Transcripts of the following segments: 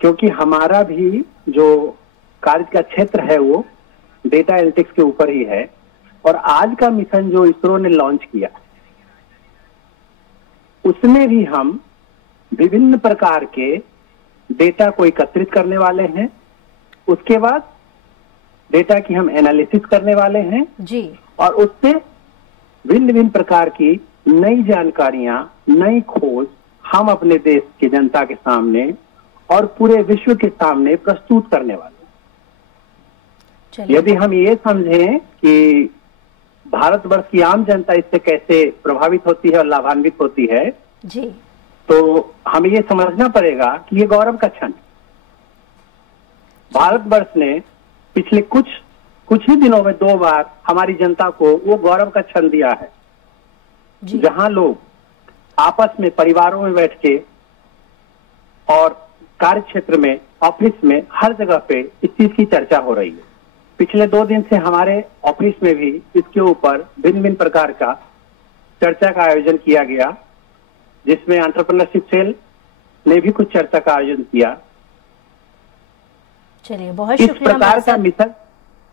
क्योंकि हमारा भी जो कार्य का क्षेत्र है वो डेटा एनालिटिक्स के ऊपर ही है। और आज का मिशन जो इसरो ने लॉन्च किया, उसमें भी हम विभिन्न प्रकार के डेटा को एकत्रित करने वाले हैं। उसके बाद डेटा की हम एनालिसिस करने वाले हैं जी, और उससे भिन्न भिन्न प्रकार की नई जानकारियां, नई खोज हम अपने देश की जनता के सामने और पूरे विश्व के सामने प्रस्तुत करने वाले। यदि हम ये समझें कि भारतवर्ष की आम जनता इससे कैसे प्रभावित होती है और लाभान्वित होती है जी, तो हमें ये समझना पड़ेगा कि ये गौरव का क्षण। भारतवर्ष ने पिछले कुछ ही दिनों में 2 बार हमारी जनता को वो गौरव का क्षण दिया है, जहां लोग आपस में परिवारों में बैठ के और कार्य क्षेत्र में, ऑफिस में, हर जगह पे इस चीज की चर्चा हो रही है। पिछले 2 दिन से हमारे ऑफिस में भी इसके ऊपर भिन्न भिन्न प्रकार का चर्चा का आयोजन किया गया, जिसमें एंटरप्रेन्योरशिप सेल ने भी कुछ चर्चा का आयोजन किया। चलिए, बहुत इस शुक्रिया प्रकार का मिशन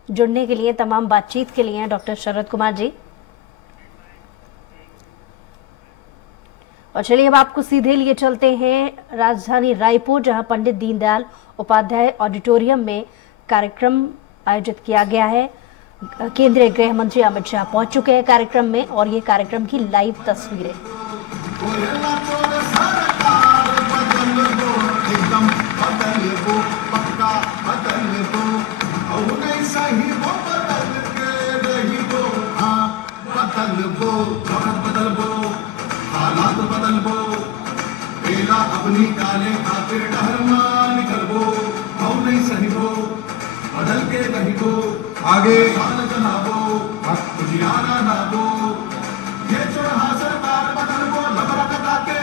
जुड़ने के लिए, तमाम बातचीत के लिए डॉक्टर शरद कुमार जी। और चलिए अब आपको सीधे लिए चलते हैं राजधानी रायपुर, जहां पंडित दीनदयाल उपाध्याय ऑडिटोरियम में कार्यक्रम आयोजित किया गया है। केंद्रीय गृह मंत्री अमित शाह पहुंच चुके हैं कार्यक्रम में, और ये कार्यक्रम की लाइव तस्वीरें। अपनी काले खातिर डहरमा निकल गो, नहीं सही गो, बदल के कहीं को आगे जनाबो, जियाना ना दो, ये चढ़ा सरकार बदल गो, लबरकता के।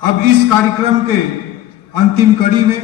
अब इस कार्यक्रम के अंतिम कड़ी में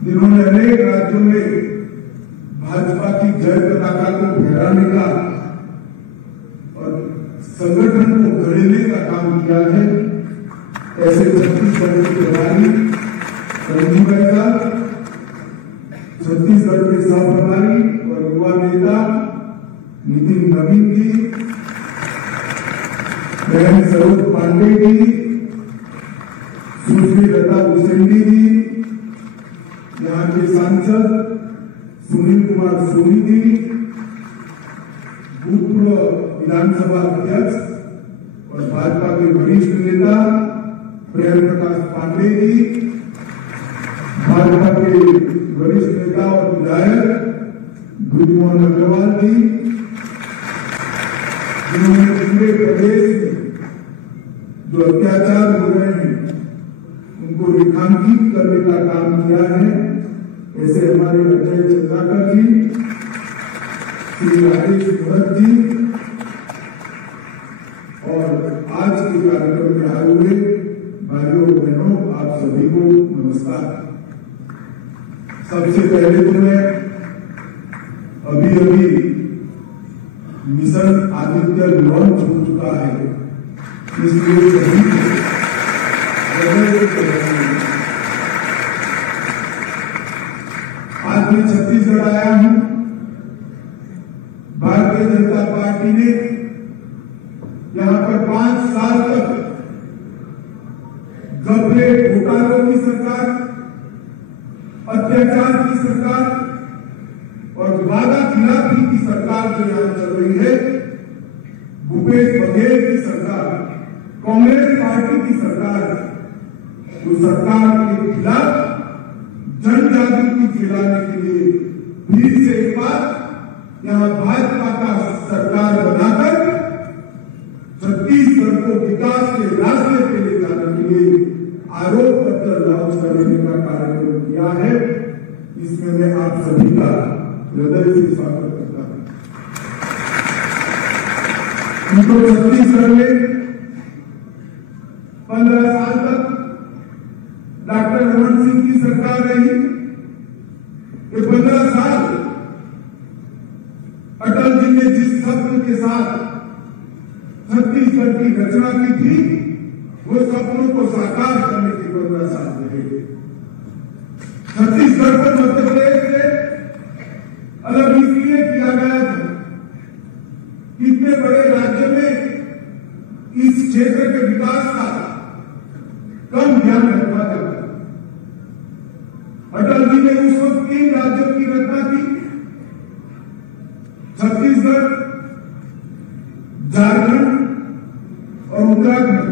जिन्होंने अनेक राज्यों में भाजपा की जय पताका को फहराने का और संगठन को गढ़ने का काम किया है, ऐसे छत्तीसगढ़ के प्रभारी संजीव साहब, छत्तीसगढ़ के सह प्रभारी और युवा नेता नितिन नवीन जी, बहन सरोज पांडे जी, सुश्री लता उसेंडी जी, यहाँ के सांसद सुनील कुमार सोनी जी, भूतपूर्व विधानसभा अध्यक्ष और भाजपा के वरिष्ठ नेता प्रेम प्रकाश पांडे जी, भाजपा के वरिष्ठ नेता और विधायक ब्रिजमोहन अग्रवाल जी, जिन्होंने पूरे प्रदेश में जो अत्याचार हो रहे हैं उनको रेखांकित करने का काम किया है, ऐसे हमारे अजय चंद्राकर जी, श्री राजेश भरत जी और आज के कार्यक्रम में आए हुए भाइयों बहनों, आप सभी को नमस्कार। सबसे पहले तो मैं अभी मिशन आदित्य लॉन्च हो चुका है, इसलिए आज मैं छत्तीसगढ़ आया हूं। भारतीय जनता पार्टी ने यहां पर 5 साल तक घपले घोटालों की सरकार, अत्याचार की सरकार और वादा खिलाफी की सरकार जो यहां चल रही है, भूपेश बघेल की सरकार, कांग्रेस पार्टी की सरकार, उस सरकार के खिलाफ जन जागृति फैलाने के लिए फिर से एक बार यहां भाजपा का सरकार बनाकर छत्तीसगढ़ को विकास के रास्ते पे ले जाने के लिए आरोप पत्र लॉन्च करने का कार्यक्रम किया है। इसमें मैं आप सभी का हृदय से स्वागत करता हूं। उनको छत्तीसगढ़ में 15 साल तक डॉक्टर रमन सिंह की सरकार रही। ये 15 साल अटल जी ने जिस सपन के साथ छत्तीसगढ़ की रचना की थी, वो सपनों को साकार करने के 15 साल रहे। छत्तीसगढ़ को मध्य प्रदेश से अलग इसलिए किया गया था कि इतने बड़े राज्य में इस क्षेत्र के विकास का कम ध्यान रखा जाता। अटल जी ने उस वक्त 3 राज्यों की रचना की, छत्तीसगढ़, झारखंड और उत्तराखंड,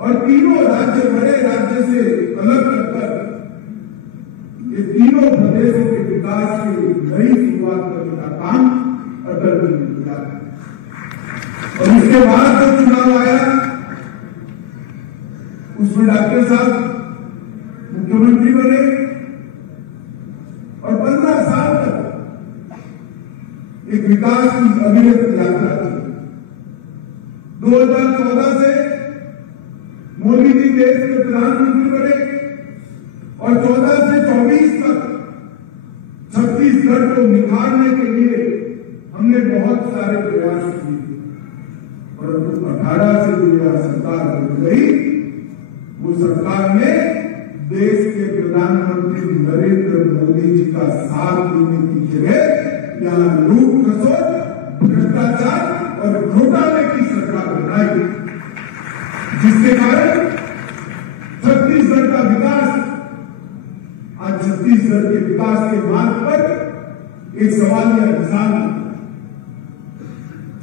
और तीनों राज्य बड़े राज्य से अलग कर ये तीनों प्रदेशों के विकास की नई शुरुआत करने का काम अटल जी ने किया। और उसके बाद जो चुनाव आया, उसमें डॉक्टर साहब मुख्यमंत्री बने और 15 साल तक एक विकास की अविरत यात्रा थी। 2014 से मोदी जी देश के प्रधानमंत्री बने और 14 से 24 तक छत्तीसगढ़ को निखारने के लिए हमने बहुत सारे प्रयास किए, परंतु 18 से जो यह सरकार बन गई, वो सरकार ने देश के प्रधानमंत्री नरेंद्र मोदी जी का साथ देने की जगह यहां लूट खसोट, भ्रष्टाचार और घोटाले की सरकार बनाई, जिसके कारण छत्तीसगढ़ का विकास, आज छत्तीसगढ़ के विकास के मार्ग पर एक सवालिया निशान है।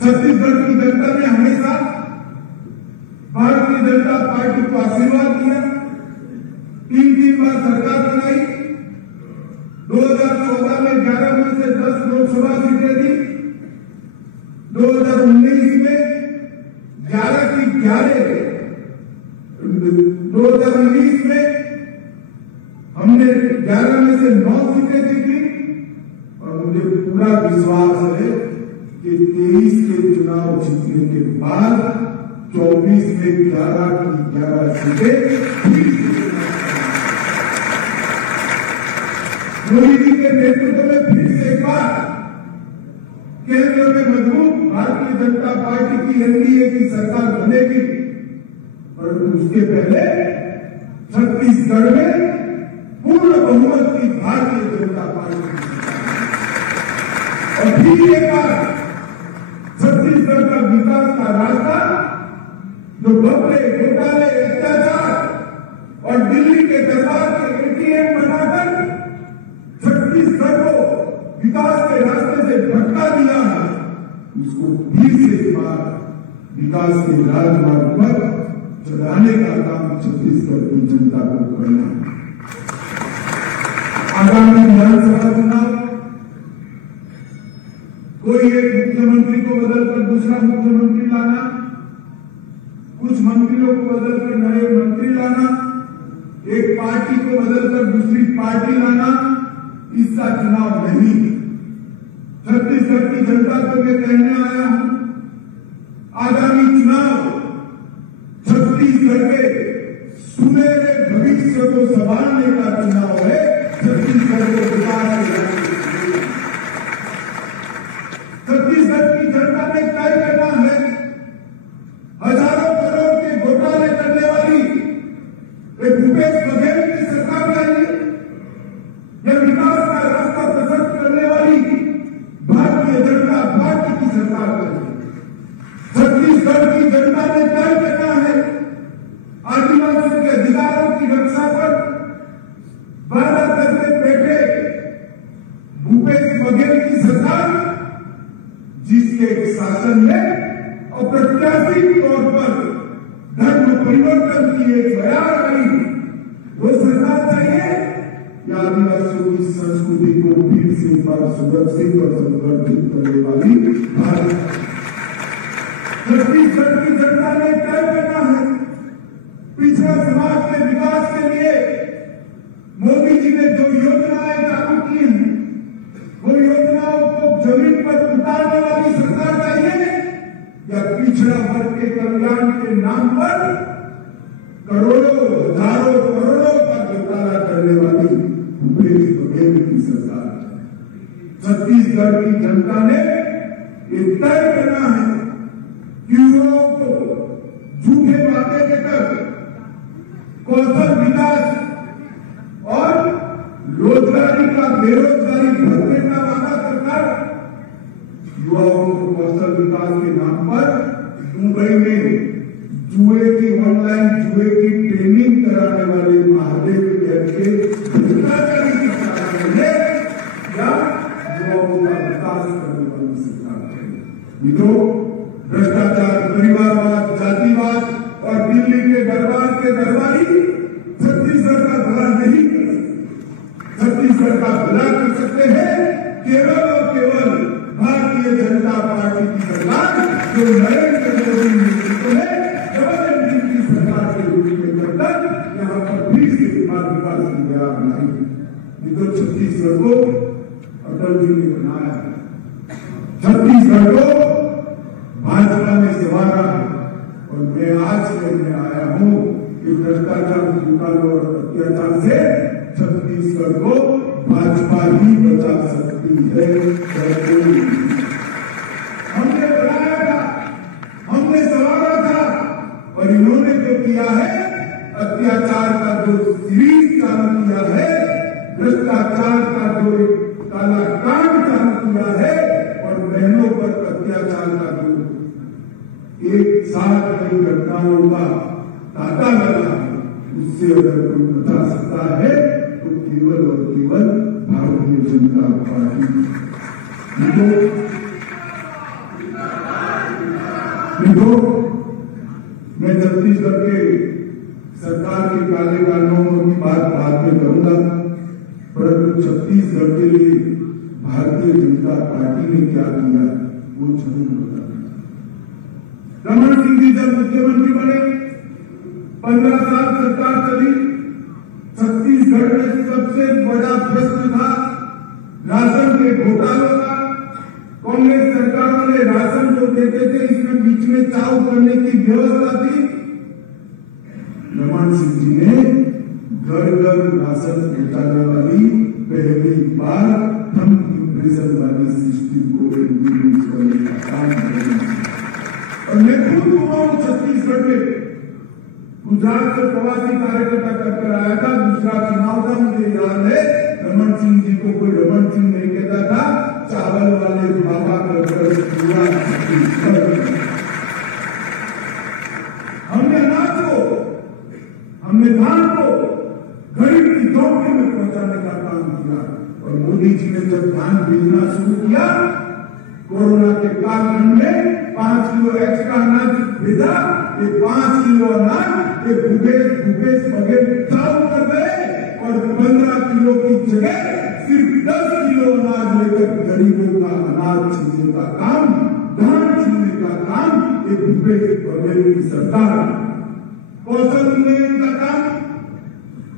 छत्तीसगढ़ की जनता ने हमेशा भारतीय जनता पार्टी को आशीर्वाद दिया, 3 बार सरकार बनाई। 2014 में 11 में से 10 लोकसभा सीटें दी, 2019 में 11 की 11, 2019 में हमने 11 में से 9 सीटें जीती और मुझे पूरा विश्वास है कि 23 के चुनाव जीतने के बाद 24 में 11 की 11 सीटें मोदी जी के नेतृत्व में फिर से एक बार केंद्र में मजबूत भारतीय जनता पार्टी की एनडीए की सरकार बनेगी, परंतु उसके पहले छत्तीसगढ़ में पूर्ण बहुमत की भारतीय जनता पार्टी और फिर एक बार छत्तीसगढ़ का विकास का रास्ता जो घपले घोटाले अत्याचार और दिल्ली के दरबार के एटीएम बनाकर छत्तीसगढ़ को विकास के रास्ते से भटका दिया है, उसको फिर से एक बार विकास के राजमार्ग पर चलाने का काम छत्तीसगढ़ की जनता को करना है। आगामी विधानसभा चुनाव कोई एक मुख्यमंत्री को बदलकर दूसरा मुख्यमंत्री लाना, कुछ मंत्रियों को बदलकर नए मंत्री लाना, एक पार्टी को बदलकर दूसरी पार्टी लाना, इसका चुनाव नहीं। छत्तीसगढ़ की जनता को मैं कहने आया हूं, आगामी चुनाव छत्तीसगढ़ के सुनहरे भविष्य को संभालने का चुनाव है। छत्तीसगढ़ को विकास छत्तीसगढ़ की जनता ने तय करना है। हजारों करोड़ के घोटाले करने वाली एक भूपेश बघेल की सरकार चाहिए या विकास का रास्ता प्रशस्त करने वाली भारतीय जनता पार्टी की सरकार चाहिए। छत्तीसगढ़ की जनता ने तय करना है। आदिवासियों के अधिकारों की रक्षा पर वादा करते बैठे भूपेश बघेल की सरकार, जिसके शासन में अप्रत्याशित तौर पर धर्म परिवर्तन की एक बयान आई, वो सरकार चाहिए या आदिवासियों की संस्कृति को फिर से एक बार सुरक्षित और संवर्धित करने वाली भारत। छत्तीसगढ़ की जनता ने तय करना है। पिछड़ा समाज के विकास के लिए मोदी जी ने जो योजनाएं चालू की हैं, वो योजनाओं को जमीन पर उतारने वाली सरकार चाहिए या पिछड़ा वर्ग के कल्याण के नाम पर करोड़ों हजारों करोड़ों का घोटाला करने वाली भूपेश बघेल की सरकार। छत्तीसगढ़ की जनता ने ये तय करना है कि युवाओं को झूठे वादे देकर कौशल विकास और रोजगारी का बेरोजगारी भत्ते का वादा करकर युवाओं को कौशल विकास के नाम पर दुबई में जुए की ऑनलाइन जुए की ट्रेनिंग कराने वाले महादेव ऐप के भ्रष्टाचारी सरकार है या युवाओं का विकास करने वाली सरकार है। मित्रों, भ्रष्टाचार, परिवारवाद, जातिवाद और दिल्ली के दरबार के दरबारी छत्तीसगढ़ का भला नहीं कर सकते। छत्तीसगढ़ का भला कर सकते हैं केवल और केवल भारतीय जनता पार्टी की सरकार, जो नरेंद्र मोदी नेतृत्व में डबल इंजन की सरकार के रूप में जब तक यहाँ पर फिर से विकास की बयान बनाई। तो छत्तीसगढ़ को अटल जी ने बनाया, छत्तीसगढ़ को भाजपा ने संवारा और मैं आज कहने आया हूं कि भ्रष्टाचार, घोटालों और अत्याचार से छत्तीसगढ़ को भाजपा ही बचा सकती है। हमने बनाया था, हमने संवारा था, और इन्होंने जो किया है, अत्याचार का जो सीरीज चालू किया है, भ्रष्टाचार का जो काला कांड चालू किया है और बहनों पर अत्याचार का जो एक साथ कई घटनाओं का तांता लगा है, उससे अगर कोई बचा सकता है तो केवल और केवल भारतीय जनता पार्टी। मैं छत्तीसगढ़ के सरकार के काले कानूनों की बात बाद में करूंगा, परंतु छत्तीसगढ़ के लिए भारतीय जनता पार्टी ने क्या किया वो जरूर बताना। रमन सिंह जी जब मुख्यमंत्री बने, 15 साल सरकार चली, छत्तीसगढ़ में सबसे बड़ा प्रश्न था राशन के घोटालों का। कांग्रेस सरकारों ने राशन जो देते थे, इसमें बीच में चाव करने की व्यवस्था थी। रमन सिंह जी ने घर घर राशन पहुंचाने वाली पहली बार थंब इम्प्रेशन वाली सिस्टम को इंट्रोड्यूस करने का काम किया। और मैं खुद हुआ हूं छत्तीसगढ़ में, गुजरात से प्रवासी कार्यकर्ता कर आया था, दूसरा चुनाव था, मुझे याद है। रमन सिंह जी को कोई रमन सिंह नहीं कहता था, चावल वाले बाबा कर पूरा। हमने अनाज को, हमने धान को गरीब की झोपड़ी में पहुंचाने का काम किया। और मोदी जी ने जब धान भेजना शुरू किया, कोरोना के कालखंड में 5 किलो एक्स्ट्रा अनाज भेजा। ये 5 किलो अनाज ये भूपेश बघेल चालू कर गए और 15 किलो की जगह सिर्फ 10 किलो अनाज लेकर गरीबों का अनाज छीनने का काम, धान छीनने का काम ये भूपेश बघेल की सरकार। कौशल उन्नयन का काम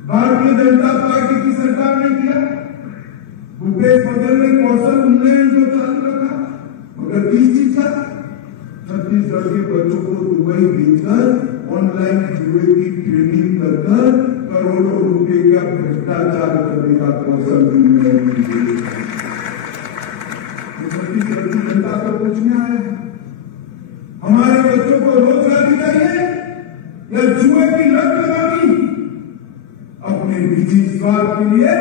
भारतीय जनता पार्टी की सरकार ने किया। भूपेश बघेल ने कौशल उन्नयन जो चालू रखा, मगर किस चीज का? छत्तीसगढ़ के बच्चों को दुबई भेजकर ऑनलाइन जुए की ट्रेनिंग कर करोड़ों रुपए का भ्रष्टाचार करने का कौशल उन्नयन। छत्तीसगढ़ की जनता को पूछने आया, हमारे बच्चों को रोजगार चाहिए या जुए की लत लगानी? अपने निजी स्वार्थ के लिए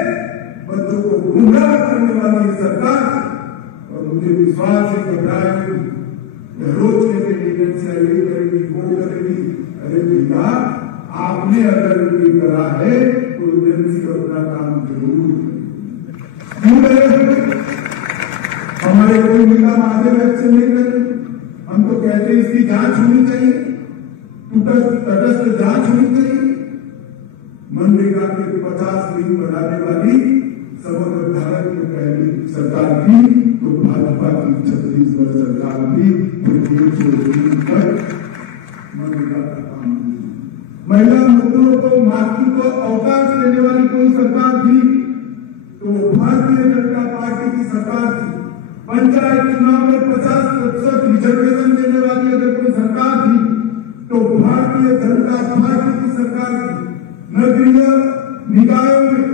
बच्चों को गुमराह करने वाली सरकार। और मुझे विश्वास है घबराए रोज कहते एजेंसियां ये करेगी वो करेगी। अरे भैया, आपने अगर ये करा है तो एजेंसी अपना काम जरूर क्यों करेगी? हमारे कोई नेता महादेव एक्शन नहीं करे। हम तो कहते हैं इसकी जांच होनी चाहिए, तटस्थ जांच होनी चाहिए। मनरेगा के 50 दिन बढ़ाने वाली समग्र भारत में पहली सरकार थी, तो भाजपा की छत्तीसगढ़ सरकार भी मनरेगा का काम किया। महिला मजदूरों को मातृ को अवकाश देने वाली कोई सरकार थी, तो भारतीय जनता पार्टी की सरकार थी। पंचायत चुनाव में 50% रिजर्वेशन देने वाली अगर कोई सरकार थी, तो भारतीय जनता पार्टी की सरकार थी। नगरीय निकायों में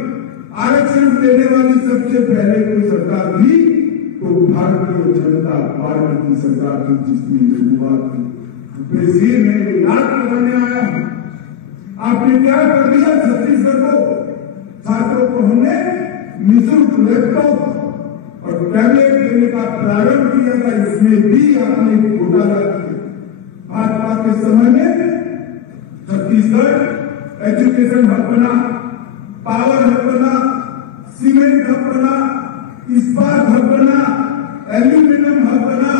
आरक्षण देने वाली सबसे पहले कोई सरकार थी, तो भारतीय जनता पार्टी की सरकार थी जिसने शुरुआत की। बेसिर में याद करने आया हूं, आपने क्या कर दिया छत्तीसगढ़ को? छात्रों को हमने निःशुल्क लैपटॉप और टैबलेट देने का प्रारंभ किया था, इसमें भी आपने घोटाला किया। भाजपा के समय में छत्तीसगढ़ एजुकेशन हब बना, पावर हब बना, सीमेंट हब बना, इस्पात हब बना, एल्यूमिनियम हब बना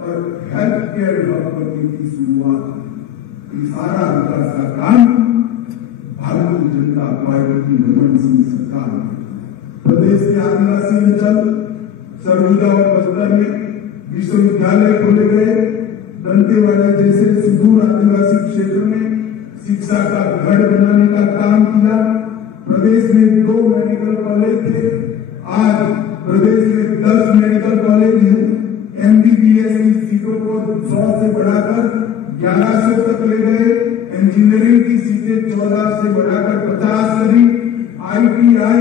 और हेल्थ केयर हब बनने की शुरुआत। सारा विकास का काम भारतीय जनता पार्टी की रमन सिंह सरकार ने। प्रदेश के आदिवासी अंचल सरगुजा और बस्तर में विश्वविद्यालय खोले गए। दंतेवाड़ा जैसे सुदूर आदिवासी क्षेत्र में शिक्षा का गढ़ बनाने का काम किया। प्रदेश में 2 मेडिकल कॉलेज थे, आज प्रदेश में 10 मेडिकल कॉलेज हैं। एमबीबीएस की सीटों को 100 से बढ़ाकर 1100 तक ले गए। इंजीनियरिंग की सीटें 14 से बढ़ाकर 50 करी। ITI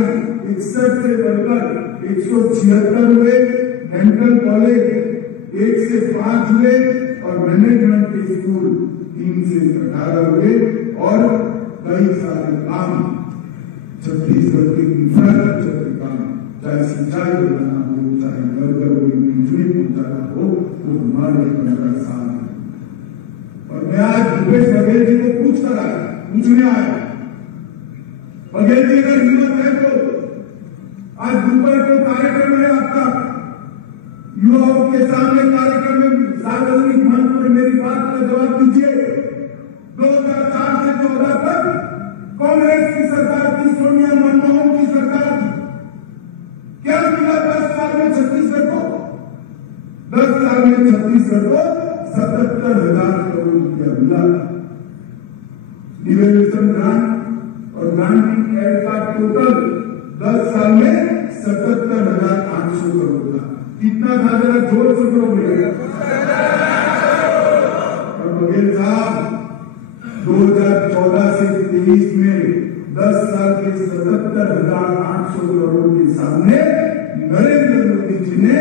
61 से बढ़कर 176 हुए। डेंटल कॉलेज 1 से 5 हुए और मैनेजमेंट के स्कूल 3 से 18 हुए। और कई सारे काम छत्तीसगढ़ के इंफ्रास्ट्रक्चर के काम, चाहे सिंचाई बनाना हो, चाहे घर घर बिजली पहुंचाना हो, वो हमारे 15 साल है। और मैं आज भूपेश बघेल जी को पूछने आया, बघेल जी अगर हिम्मत है तो आज दोपहर को कार्यक्रम है आपका, युवाओं के सामने कार्यक्रम में सार्वजनिक मंच पर मेरी बात का जवाब दीजिए। 2004 से 14 तक कांग्रेस की सरकार थी, सोनिया मनमोहन की सरकार थी। क्या मिला 10 साल में छत्तीसगढ़ को? 10 साल में छत्तीसगढ़ को 77,000 करोड़ रुपया मिला। निवेशन ग्रांट और ग्रांटिंग एड का टोटल 10 साल में 77,800 करोड़ था। कितना था जरा जोर से बोलिए। और बघेल साहब 2014 से 23 में 10 साल के 77,800 करोड़ के सामने नरेंद्र मोदी जी ने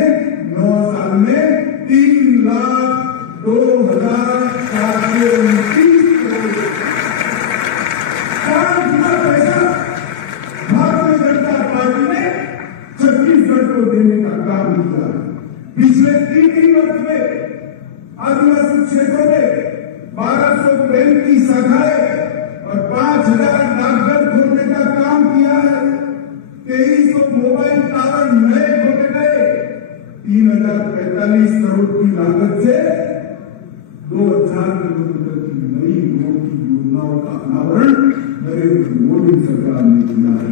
9 साल में 3,02,429 करोड़ बैंक की शाखाएं और 5000 डाकघर खोलने का काम किया है। 2300 मोबाइल टावर नए खोले गए। 3045 करोड़ की लागत से 2000 किलोमीटर की नई रोड की योजनाओं का अनावरण नरेंद्र मोदी सरकार ने किया है।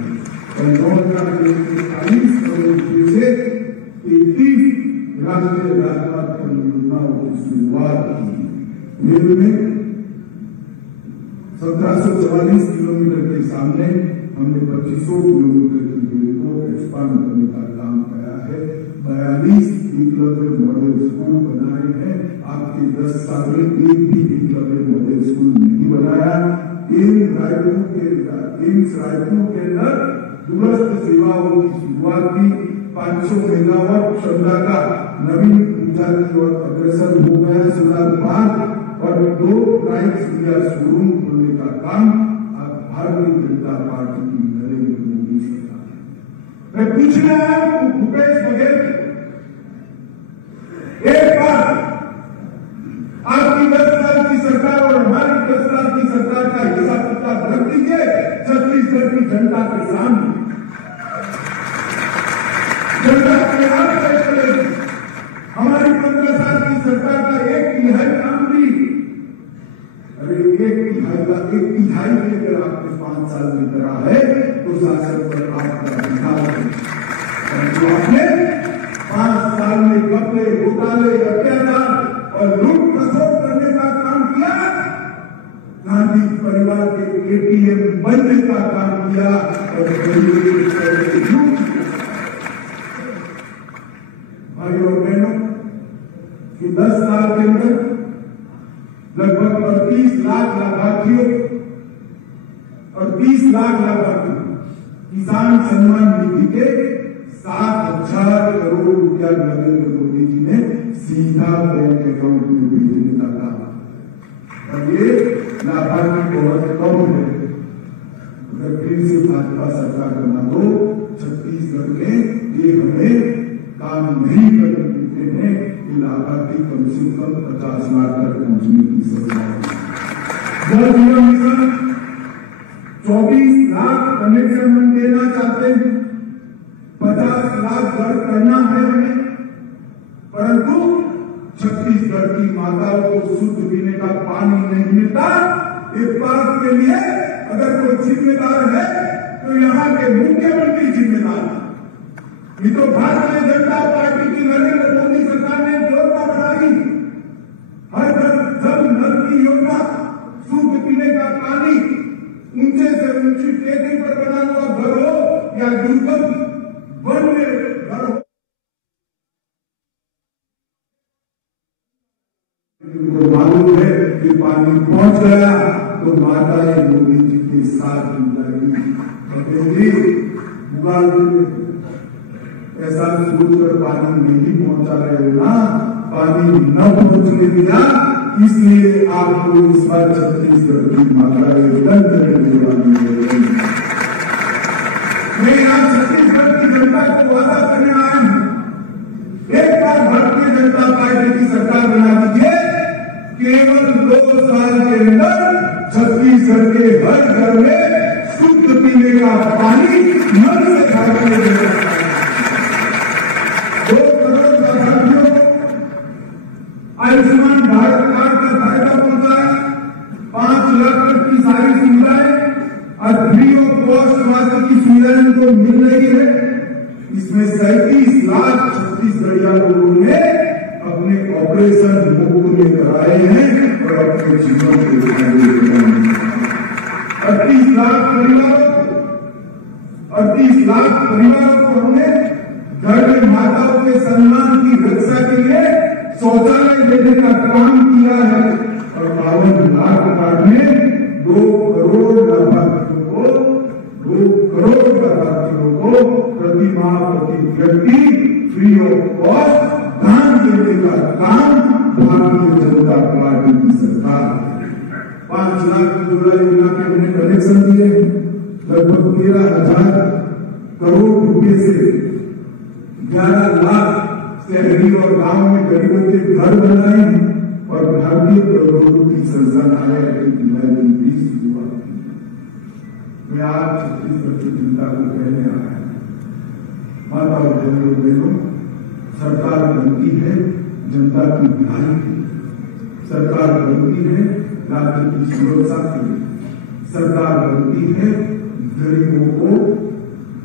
और 2040 करोड़ रुपये से 33 राष्ट्रीय राजमार्ग परियोजनाओं की शुरुआत की। रेल में 1744 किलोमीटर के सामने हमने 2500 किलोमीटर की रेल को एक्सपांड करने का काम किया है। 42 एकलव्य मॉडल स्कूल बनाए हैं। आपके 10 साल में एक भी एकलव्य मॉडल स्कूल नहीं बनाया। एम्स रायपुर के अंदर दूरस्थ सेवाओं की शुरुआत की। 500 मेगावाट क्षमता का नवीन ऊर्जा की ओर अग्रसर हो गया सोलर पार्क और 2 प्राइस इंडिया शोरूम खोलने का काम अब भारतीय जनता पार्टी की नरेंद्र मोदी सरकार है। मैं पूछना है भूपेश बघेल एक बार आपकी 10 साल की सरकार और हमारी 10 साल की सरकार का हिसाब किताब रख दीजिए छत्तीसगढ़ की जनता के सामने। जनता हमारी 15 साल की सरकार का 1/3 काम भी, अरे 1/3 भी अगर आपने 5 साल में करा है तो शासन पर आपका अधिकार है। जो आपने 5 साल में कपड़े घोटाले अत्याचार और लूट खसोट करने का काम किया, गांधी परिवार के ATM बनने का काम किया और भाई और बहनों कि 10 साल के अंदर लगभग 38 लाख लाभार्थियों और 30 लाख लाभार्थी किसान सम्मान निधि के 7,000 करोड़ रुपया नरेंद्र मोदी जी ने सीधा बैंक अकाउंट में भेजने का काम। और ये लाभार्थी बहुत कम है। अगर फिर से भाजपा सरकार बना दो छत्तीसगढ़ में ये हमें काम नहीं करने देते हैं कि लाभार्थी कम से कम 50 लाख तक पहुंचने की संभावना। जल जीवन मिशन 24 लाख कनेक्शन हम देना चाहते हैं। 50 लाख घर करना है हमें, परंतु छत्तीसगढ़ की माताओं को शुद्ध पीने का पानी नहीं मिलता। इस बात के लिए अगर कोई जिम्मेदार है तो यहाँ के मुख्यमंत्री जिम्मेदार है। ये तो भारतीय जनता पार्टी की नरेंद्र मोदी सरकार ने योजना बनाई, हर घर जल नल की योजना, शुद्ध पीने का पानी, ऊंचे से ऊंची टेकरी पर बना हुआ घर हो या दुर्गम वन में घर हो। उनको मालूम है कि पानी पहुंच गया तो माताएं मोदी जी के साथ ऐसा सोचकर पानी नहीं पहुंचा रहे हो ना, पानी न पहुंचने दिया, इसलिए आपको इस बार छत्तीसगढ़ की माताएं दंड देने वाली है। मैं आज छत्तीसगढ़ की जनता को वादा करने आया हूं, एक बार भारतीय जनता पार्टी की सरकार बना दीजिए, केवल 2 साल के अंदर छत्तीसगढ़ के हर घर में शुद्ध पीने का पानी नल से खाने देगा। 2 करोड़ लाभार्थियों को आयुष्मान भारत कार्ड का फायदा पहुंचा है। 5 लाख तक की सारी सुविधाएं और फ्री ऑफ कॉस्ट स्वास्थ्य की सुविधाएं उनको मिल रही है। इसमें 37 लाख छत्तीसगढ़िया लोगों ने अपने ऑपरेशन मुफ्त में कराए हैं और अपने जीवन को 38 लाख परिवारों को हमने घर में माताओं के सम्मान की रक्षा के लिए शौचालय देने का काम किया है और 52 लाख कार्ड में 2 करोड़ लाभार्थियों को प्रति माह प्रति व्यक्ति फ्री ऑफ कॉस्ट दान देने का काम भारतीय जनता पार्टी की सरकार है। 5 लाख की उज्ज्वला योजना के हमने कनेक्शन दिए, लगभग 13,000 करोड़ रुपए से 11 लाख शहरी और गांव में गरीबों के घर बनाए हैं और भारतीय प्रौद्योगिकी संस्थान मैं आज छत्तीसगढ़ की जनता को कहने आया है, माता और बहनों, सरकार बनती है जनता की भलाई के लिए, सरकार बनती है राज्य की सुरक्षा के लिए, सरकार बनती है गरीबों को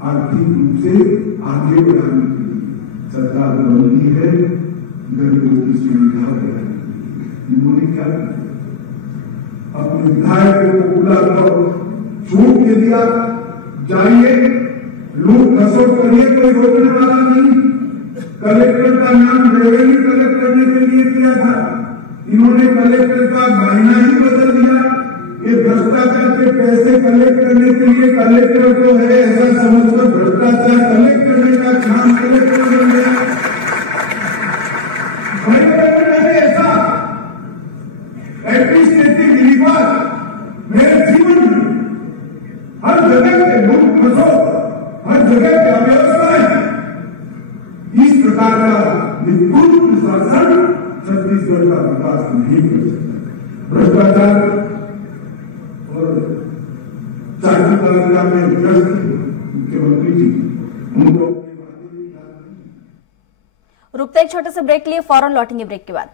आर्थिक रूप से आगे बढ़ाने के लिए, सरकार बनती है गरीबों की सुविधा बढ़ाने के लिए। इन्होंने क्या किया? अपने विधायकों को बुलाकर छूट के दिया, जाइए लूट खसोट करिए, कोई रोकने वाला नहीं। कलेक्टर का नाम रेवेन्यू कलेक्ट करने के लिए किया था, इन्होंने कलेक्टर का मायना ही बदल दिया। ये भ्रष्टाचार के पैसे कलेक्ट करने के लिए कलेक्टर को है ऐसा समझकर भ्रष्टाचार कलेक्ट करने का काम कलेक्टर बन गया। ऐसा एडमिनिस्ट्रेटिव रिलीवर मेरे जीवन में हर जगह के लोग फंसो, हर जगह की अव्यवस्थाएं, इस प्रकार का निपुण प्रशासन छत्तीसगढ़ का विकास नहीं कर सकता। भ्रष्टाचार और चाटुकारिता में व्यस्त मुख्यमंत्री जी, उनको रुकते एक छोटे से ब्रेक के लिए, फौरन लौटेंगे ब्रेक के बाद।